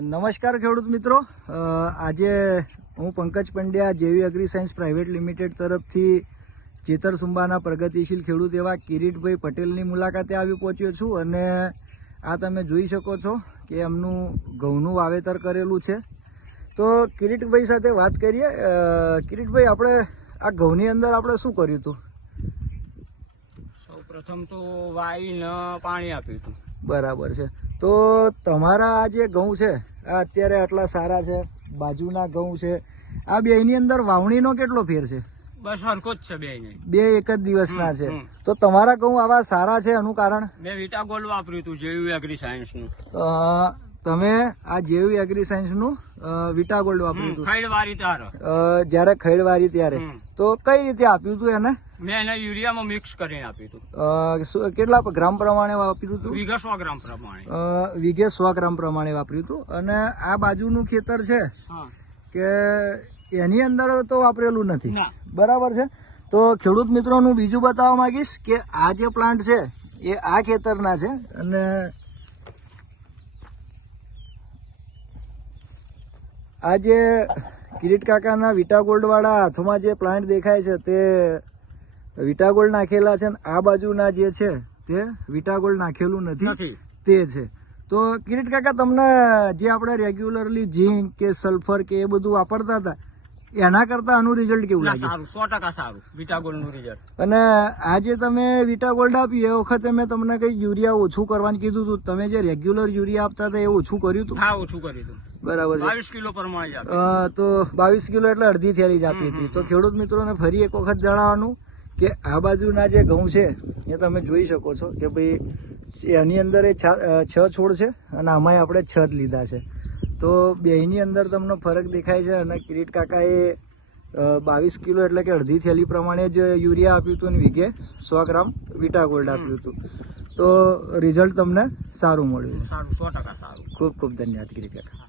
નમસ્કાર ખેડૂત મિત્રો, આજે હું પંકજ પંડ્યા જેવી એગ્રી સાયન્સ પ્રાઇવેટ લિમિટેડ તરફથી જેતર સુંબાના પ્રગતિશીલ ખેડૂત એવા કિરીટભાઈ પટેલની મુલાકાતે આવી પહોંચ્યો છું અને આ તમે જોઈ શકો છો કે એમનું ઘઉંનું વાવેતર કરેલું છે। તો કિરીટભાઈ સાથે વાત કરીએ। કિરીટભાઈ, આપણે આ ઘઉંની અંદર આપણે શું કર્યું હતું? સૌપ્રથમ તો વાવીને પાણી આપ્યું હતું। બરાબર છે। તો તમારા આ જે ઘઉં છે આ અત્યારે આટલા સારા છે, બાજુના ઘઉં છે, આ બેની અંદર વાવણીનો કેટલો ફેર છે? બસ સરખો જ છે બે એક જ દિવસના છે। તો તમારા ઘઉં આવા સારા છે એનું કારણ? મેં વિટા ગોલ્ડ વાપર્યું હતું જેવી એગ્રી સાયન્સ નું। તમે આ જેવી એગ્રી સાયન્સ નું વિટા ગોલ્ડ વાપર્યું હતું ખૈડવારી ત્યારે જયારે ખૈડવારી ત્યારે? તો કઈ રીતે આપ્યું હતું એને? મેં એને યુરિયામાં મિક્સ કરીને આપ્યું હતું। કેટલા ગ્રામ પ્રમાણે વાપર્યું હતું? વીઘે 100 ગ્રામ પ્રમાણે। વીઘે 100 ગ્રામ પ્રમાણે વાપર્યું હતું। અને આ બાજુનું ખેતર છે કે એની અંદર તો વાપરેલું નથી, બરાબર છે? તો ખેડૂત મિત્રોનું બીજું બતાવવા માંગીશ કે આ જે પ્લાન્ટ છે એ આ ખેતરના છે અને આ જે કિરીટ કાકાના વિટા ગોલ્ડ વાળા હાથમાં જે પ્લાન્ટ દેખાય છે તે વિટા ગોલ્ડ નાખેલા છે, આ બાજુના જે છે તે વિટા ગોલ્ડ નાખેલું નથી તે છે। તો કિરીટ કાકા, તમને જે આપણે રેગ્યુલરલી ઝીંક કે સલ્ફર કે એ બધું વાપરતા હતા એના કરતા આનું રિઝલ્ટ કેવું લાગે? સારું, 100% સારું વિટા ગોલ્ડ નું રિઝલ્ટ। અને આજે તમે વિટા ગોલ્ડ આપ્યું એ વખતે મેં તમને કઈ યુરિયા ઓછું કરવાનું કીધું હતું, તમે જે રેગ્યુલર યુરિયા આપતા હતા એ ઓછું કર્યું હતું? હા, ઓછું કર્યું હતું। બરાબર છે। 22 કિલો પ્રમાણે તો 22 કિલો એટલે અડધી થેલી જ આપી હતી। તો ખેડૂત મિત્રોને ફરી એક વખત જણાવવાનું કે આ બાજુના જે ઘઉં છે એ તમે જોઈ શકો છો કે ભાઈ એની અંદર એ 6 છોડ છે અને આમાં આપણે 6 જ લીધા છે। તો બેયની અંદર તમને ફરક દેખાય છે। અને કિરીટ કાકાએ 22 કિલો એટલે કે અડધી થેલી પ્રમાણે જ યુરિયા આપ્યું હતું અને વીઘે 100 ગ્રામ વિટા ગોલ્ડ આપ્યું હતું। તો રિઝલ્ટ તમને સારું મળ્યું? સારું, 100% સારું। ખૂબ ખૂબ ધન્યવાદ કિરીટ કાકા।